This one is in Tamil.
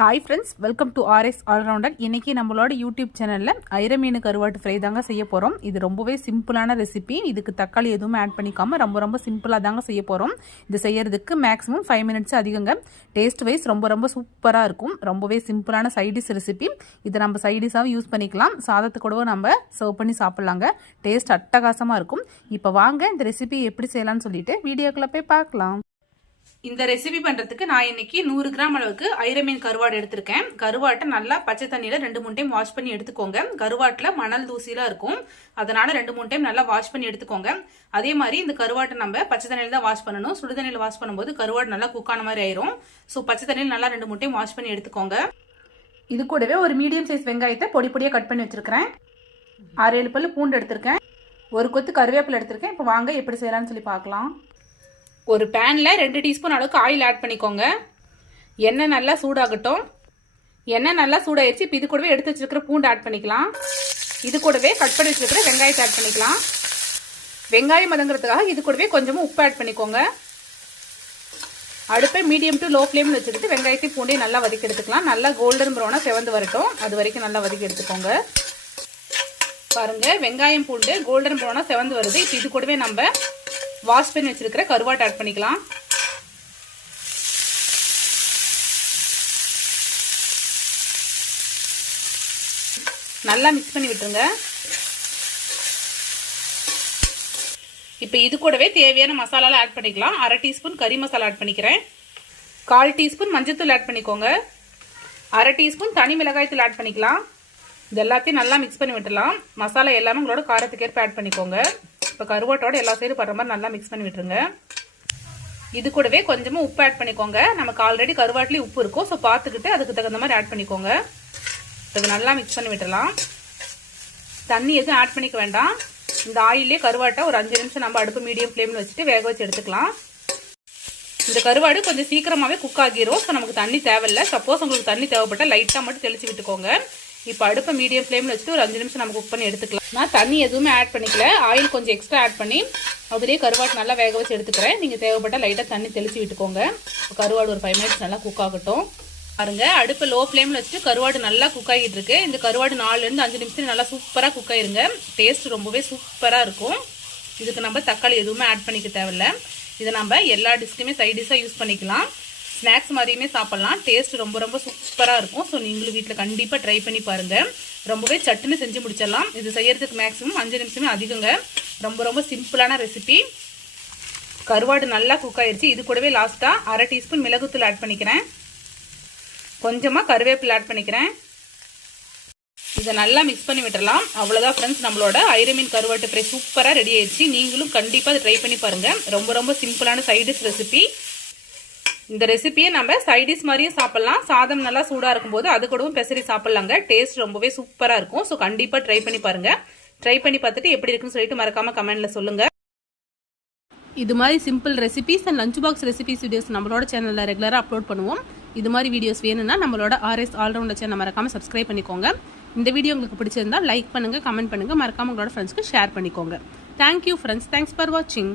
Hi friends welcome to RS Allrounder இன்றைக்கி நம்மளோட யூடியூப் சேனலில் ஐர மீன் கருவாட்டு ஃப்ரை தாங்க செய்ய போகிறோம் இது ரொம்பவே சிம்பிளான ரெசிபி இதுக்கு தக்காளி எதுவும் ஆட் பண்ணிக்காமல் ரொம்ப ரொம்ப சிம்பிளாக தாங்க செய்ய போகிறோம் இது செய்கிறதுக்கு மேக்ஸிமம் ஃபைவ் மினிட்ஸ் அதிகங்க. டேஸ்ட் வைஸ் ரொம்ப ரொம்ப சூப்பராக இருக்கும். ரொம்பவே சிம்பிளான சைடிஷ் ரெசிபி இதை நம்ம சைடிஷாகவும் யூஸ் பண்ணிக்கலாம். சாதத்துக்கூடவும் நம்ம சர்வ் பண்ணி சாப்பிட்லாங்க. டேஸ்ட் அட்டகாசமாக இருக்கும். இப்போ வாங்க இந்த ரெசிபி எப்படி செய்யலாம்னு சொல்லிட்டு வீடியோக்குள்ளே போய் பார்க்கலாம். இந்த ரெசிபி பண்ணுறதுக்கு நான் இன்னைக்கு நூறு கிராம் அளவுக்கு ஐரமீன் கருவாடு எடுத்திருக்கேன். கருவாட்டை நல்லா பச்சை தண்ணியில் ரெண்டு மூணு டைம் வாஷ் பண்ணி எடுத்துக்கோங்க. கருவாட்டில் மணல் தூசிலாம் இருக்கும். அதனால் ரெண்டு மூணு டைம் நல்லா வாஷ் பண்ணி எடுத்துக்கோங்க. அதே மாதிரி இந்த கருவாட்டை நம்ம பச்சை தண்ணியில் தான் வாஷ் பண்ணணும். சுடு தண்ணியில் வாஷ் பண்ணும்போது கருவாடு நல்லா குக்கான மாதிரி ஆயிரும். ஸோ பச்சை தண்ணியில் நல்லா ரெண்டு மூணு டைம் வாஷ் பண்ணி எடுத்துக்கோங்க. இது கூடவே ஒரு மீடியம் சைஸ் வெங்காயத்தை பொடி பொடியாக கட் பண்ணி வச்சிருக்கிறேன். ஆறு ஏழு பல்லு பூண்டு எடுத்திருக்கேன். ஒரு கொத்து கருவேப்பிலை எடுத்திருக்கேன். இப்போ வாங்க எப்படி செய்யலாம்னு சொல்லி பார்க்கலாம். ஒரு பேனில் ரெண்டு டீஸ்பூன் அளவுக்கு ஆயில் ஆட் பண்ணிக்கோங்க. எண்ணெய் நல்லா சூடாகட்டும். எண்ணெய் நல்லா சூடாயிருச்சு இப்போ இது கூடவே எடுத்து வச்சிருக்கிற பூண்டு ஆட் பண்ணிக்கலாம். இது கூடவே கட் பண்ணி வச்சுருக்கிற வெங்காயத்தை ஆட் பண்ணிக்கலாம். வெங்காயம் மதங்கிறதுக்காக இது கூடவே கொஞ்சமாக உப்பு ஆட் பண்ணிக்கோங்க. அடுப்பை மீடியம் டு லோ ஃப்ளேமில் வச்சுக்கிட்டு வெங்காயத்தையும் பூண்டையும் நல்லா வதக்கி எடுத்துக்கலாம். நல்லா கோல்டன் ப்ரௌனாக செவந்து வரட்டும். அது வரைக்கும் நல்லா வதக்கி எடுத்துக்கோங்க. பாருங்கள் வெங்காயம் பூண்டு கோல்டன் ப்ரௌனாக செவந்து வருது. இப்போ இது கூடவே நம்ம வாஷ் பண்ணி கருவாட்டை ஆட் பண்ணிக்கலாம். நல்லா மிக்ஸ் பண்ணி விட்டுருங்க. இப்போ இது கூடவே தேவையான மசாலாலாம் ஆட் பண்ணிக்கலாம். அரை டீஸ்பூன் கறி மசாலா ஆட் பண்ணிக்கிறேன். கால் டீஸ்பூன் மஞ்சத்தூள் ஆட் பண்ணிக்கோங்க. அரை டீஸ்பூன் தனி மிளகாய் தூள் ஆட் பண்ணிக்கலாம். இது எல்லாத்தையும் நல்லா மிக்ஸ் பண்ணி விட்டுலாம் மசாலா எல்லாமே உங்களோட காரத்துக்கு ஏற்ப ஆட் பண்ணிக்கோங்க. இப்போ கருவாட்டோட எல்லா சைடும் படுற மாதிரி நல்லா மிக்ஸ் பண்ணி விட்டுருங்க. இது கூடவே கொஞ்சமாக உப்பு ஆட் பண்ணிக்கோங்க. நமக்கு ஆல்ரெடி கருவாட்டிலேயே உப்பு இருக்கும். ஸோ பார்த்துக்கிட்டு அதுக்கு தகுந்த மாதிரி ஆட் பண்ணிக்கோங்க. இது நல்லா மிக்ஸ் பண்ணி விட்டுடலாம். தண்ணி எதுவும் ஆட் பண்ணிக்க வேண்டாம். இந்த ஆயிலே கருவாட்டை ஒரு அஞ்சு நிமிஷம் நம்ம அடுப்பு மீடியம் ஃப்ளேமில் வச்சுட்டு வேக வச்சு எடுத்துக்கலாம். இந்த கருவாடு கொஞ்சம் சீக்கிரமாகவே குக் ஆகிரும். ஸோ நமக்கு தண்ணி தேவையில்லை. சப்போஸ் உங்களுக்கு தண்ணி தேவைப்பட்டால் லைட்டாக மட்டும் தெளிச்சு விட்டுக்கோங்க. இப்போ அடுப்பை மீடியம் ஃப்ளேமில் வச்சுட்டு ஒரு அஞ்சு நிமிஷம் நம்ம குக் பண்ணி எடுத்துக்கலாம். நான் தண்ணி எதுவுமே ஆட் பண்ணிக்கல. ஆயில் கொஞ்சம் எக்ஸ்ட்ரா ஆட் பண்ணி அதுலேயே கருவாடு நல்லா வேக வச்சு எடுத்துக்கிறேன். நீங்கள் தேவைப்பட்டால் லைட்டாக தண்ணி தெளிச்சு விட்டுக்கோங்க. கருவாடு ஒரு ஃபைவ் மினிட்ஸ் நல்லா குக் ஆகட்டும். பாருங்க அடுப்பு லோ ஃப்ளேமில் வச்சுட்டு கருவாடு நல்லா குக் ஆகிட்டு இருக்கு. இந்த கருவாடு நாலுலேருந்து அஞ்சு நிமிஷம் நல்லா சூப்பராக குக் ஆயிருங்க. டேஸ்ட் ரொம்பவே சூப்பராக இருக்கும். இதுக்கு நம்ம தக்காளி எதுவுமே ஆட் பண்ணிக்க தேவையில்ல. இதை நம்ம எல்லா டிஷ்க்குமே சைட் டிஷ்ஷாக யூஸ் பண்ணிக்கலாம். ஸ்நாக்ஸ் மாதிரியுமே சாப்பிட்லாம். டேஸ்ட் ரொம்ப ரொம்ப சூப்பராக இருக்கும். ஸோ நீங்களும் வீட்டில் கண்டிப்பாக ட்ரை பண்ணி பாருங்கள் ரொம்பவே சட்டுன்னு செஞ்சு முடிச்சிடலாம். இது செய்யறதுக்கு மேக்ஸிமம் அஞ்சு நிமிஷமே அதிகங்க. ரொம்ப ரொம்ப சிம்பிளான ரெசிபி கருவாடு நல்லா குக் ஆயிடுச்சு இது கூடவே லாஸ்ட்டாக அரை டீஸ்பூன் மிளகுத்தூள் ஆட் பண்ணிக்கிறேன். கொஞ்சமாக கருவேப்பிலை ஆட் பண்ணிக்கிறேன். இதை நல்லா மிக்ஸ் பண்ணி விட்டுறலாம். அவ்வளோதான் ஃப்ரெண்ட்ஸ் நம்மளோட ஐரமீன் கருவாட்டு ஃப்ரை சூப்பராக ரெடி ஆயிடுச்சு நீங்களும் கண்டிப்பாக ட்ரை பண்ணி பாருங்கள் ரொம்ப ரொம்ப சிம்பிளான சைடிஷ் ரெசிபி இந்த ரெசிபியை நம்ம சைடிஷ் மாதிரியும் சாப்பிட்லாம். சாதம் நல்லா சூடாக இருக்கும்போது அது கூடவும் பெசரி சாப்பிட்லாங்க. டேஸ்ட் ரொம்பவே சூப்பராக இருக்கும். ஸோ கண்டிப்பாக ட்ரை பண்ணி பாருங்கள் ட்ரை பண்ணி பார்த்துட்டு எப்படி இருக்குன்னு சொல்லிட்டு மறக்காமல் கமெண்ட்டில் சொல்லுங்கள் இது மாதிரி simple recipes and lunch box recipes videos நம்மளோட சேனலில் ரெகுலராக அப்லோட் பண்ணுவோம். இது மாதிரி வீடியோஸ் வேணும்னா நம்மளோட ஆர்எஸ் ஆல்ரவுண்டர் சேனல் மறக்காமல் சப்ஸ்கிரைப் பண்ணிக்கோங்க. இந்த வீடியோ உங்களுக்கு பிடிச்சிருந்தா லைக் பண்ணுங்கள் கமெண்ட் பண்ணுங்கள் மறக்காமல் உங்களோட ஃப்ரெண்ட்ஸ்க்கு ஷேர் பண்ணிக்கோங்க. தேங்க்யூ ஃப்ரெண்ட்ஸ் தேங்க்ஸ் ஃபார் வாட்சிங்